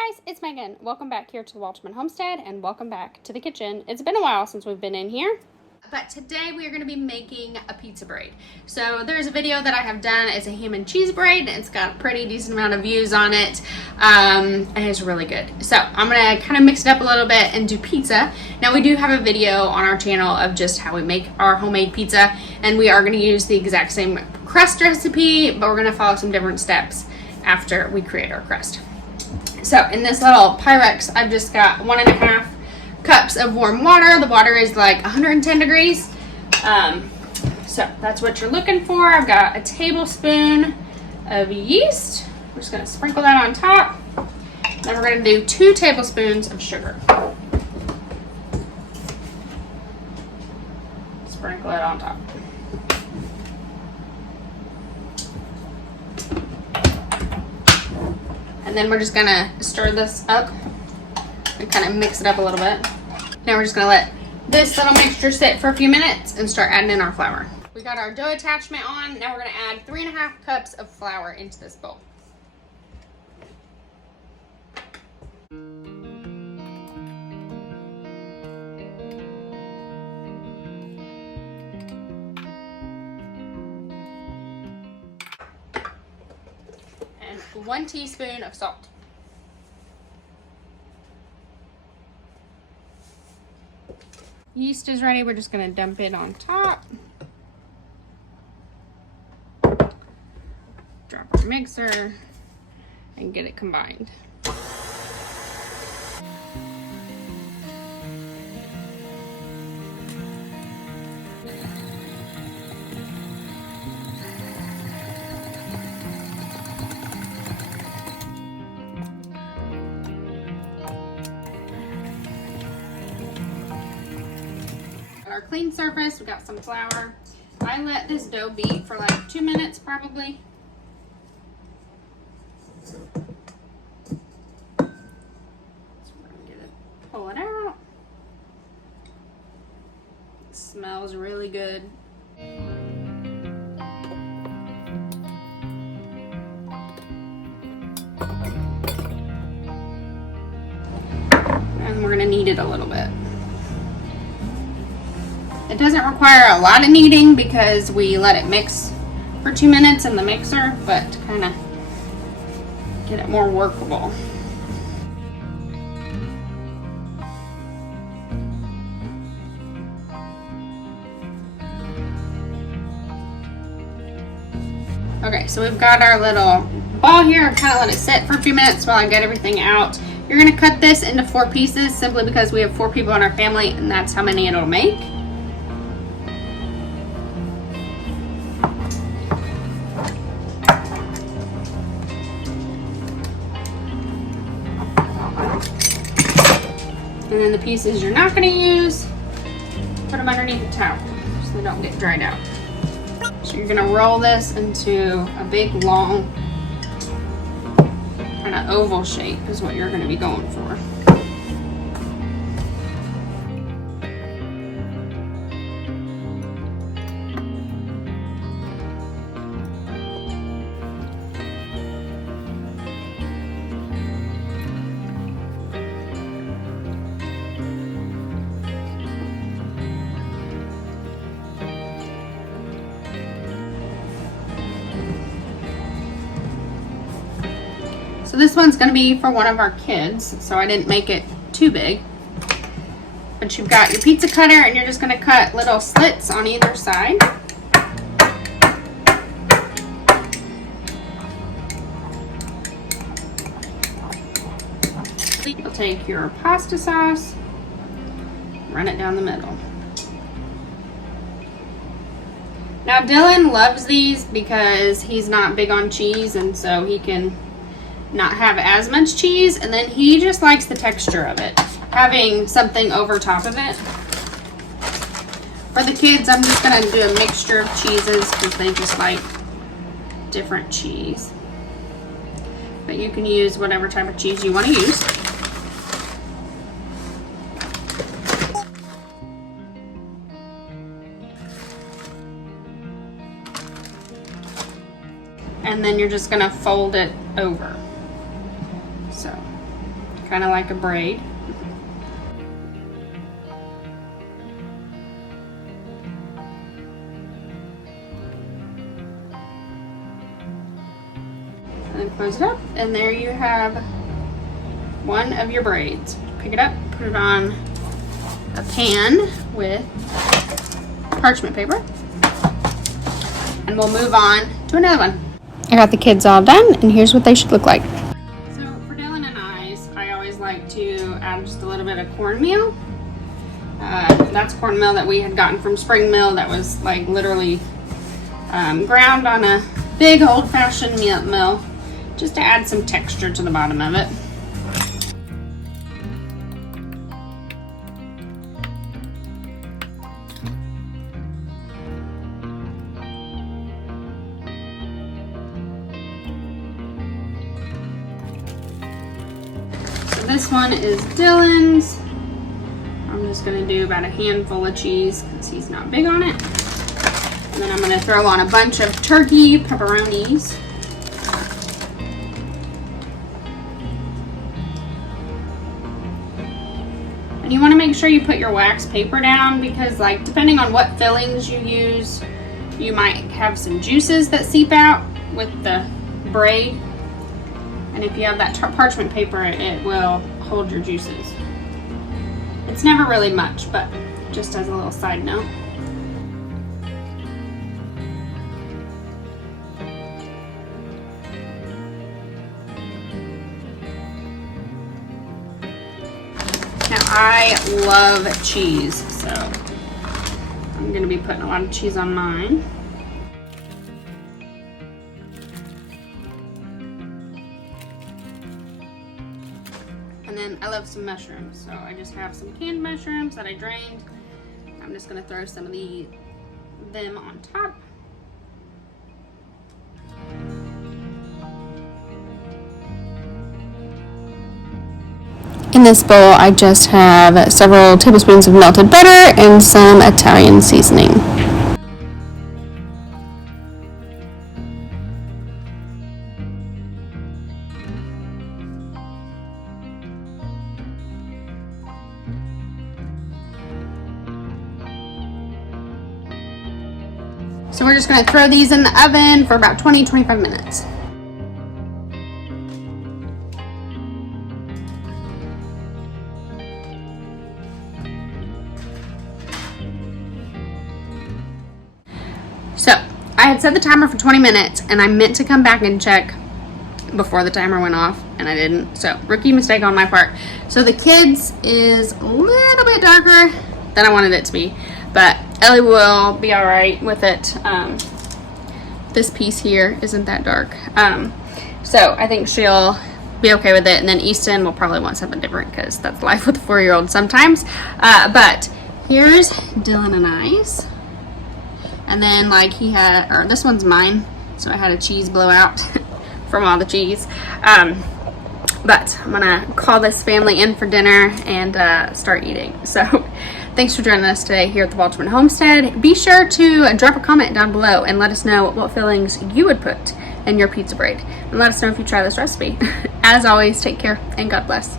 Hi guys, it's Megan. Welcome back here to the Wolterman Homestead and welcome back to the kitchen. It's been a while since we've been in here, but today we are going to be making a pizza braid. So there's a video that I have done. It's a ham and cheese braid. It's got a pretty decent amount of views on it, and it's really good. So I'm going to kind of mix it up a little bit and do pizza. Now we do have a video on our channel of just how we make our homemade pizza, and we are going to use the exact same crust recipe, but we're going to follow some different steps after we create our crust. So in this little Pyrex, I've just got 1.5 cups of warm water. The water is like 110 degrees. So that's what you're looking for. I've got a tablespoon of yeast. We're just going to sprinkle that on top. Then we're going to do 2 tablespoons of sugar. Sprinkle it on top. And then we're just gonna stir this up and kind of mix it up a little bit. Now we're just gonna let this little mixture sit for a few minutes and start adding in our flour. We got our dough attachment on. Now we're gonna add 3.5 cups of flour into this bowl. And 1 teaspoon of salt. Yeast is ready. We're just going to dump it on top. Drop our mixer and get it combined. Our clean surface, we got some flour. I let this dough beat for like 2 minutes probably. So we're gonna get it, pull it out. It smells really good. And we're gonna knead it a little bit. It doesn't require a lot of kneading because we let it mix for 2 minutes in the mixer, but to kind of get it more workable. Okay, so we've got our little ball here. I've kind of let it sit for a few minutes while I get everything out. You're going to cut this into 4 pieces simply because we have 4 people in our family and that's how many it'll make. And then the pieces you're not going to use, put them underneath the towel so they don't get dried out. So you're going to roll this into a big, long, kind of oval shape is what you're going to be going for. So this one's going to be for one of our kids, so I didn't make it too big. But you've got your pizza cutter and you're just going to cut little slits on either side. You'll take your pasta sauce, run it down the middle. Now Dylan loves these because he's not big on cheese, and so he can not have as much cheese, and then he just likes the texture of it, having something over top of it. For the kids, I'm just going to do a mixture of cheeses because they just like different cheese. But you can use whatever type of cheese you want to use. And then you're just going to fold it over. So kind of like a braid. And then close it up, and there you have one of your braids. Pick it up, put it on a pan with parchment paper, and we'll move on to another one. I got the kids all done, and here's what they should look like. So for Dylan and I always like to add just a little bit of cornmeal. That's cornmeal that we had gotten from Spring Mill that was like literally ground on a big old-fashioned mill, just to add some texture to the bottom of it. So this one is Dylan's. I'm just gonna do about a handful of cheese because he's not big on it. And then I'm gonna throw on a bunch of turkey pepperonis. And you want to make sure you put your wax paper down because, like, depending on what fillings you use, you might have some juices that seep out with the braid. And if you have that parchment paper, it will hold your juices. It's never really much, but just as a little side note. Now, I love cheese, so I'm going to be putting a lot of cheese on mine. And then I love some mushrooms, so I just have some canned mushrooms that I drained. I'm just going to throw some of them on top. In this bowl, I just have several tablespoons of melted butter and some Italian seasoning. So we're just going to throw these in the oven for about 20-25 minutes. So I had set the timer for 20 minutes and I meant to come back and check before the timer went off and I didn't. So rookie mistake on my part. So the kids is a little bit darker than I wanted it to be, but Ellie will be all right with it. This piece here isn't that dark. So I think she'll be okay with it. And then Easton will probably want something different because that's life with a 4-year-old sometimes. But here's Dylan and I's. And then like he had, or this one's mine. So I had a cheese blowout from all the cheese. But I'm gonna call this family in for dinner and start eating. So thanks for joining us today here at the Wolterman Homestead. Be sure to drop a comment down below and let us know what fillings you would put in your pizza braid. And let us know if you try this recipe. As always, take care and God bless.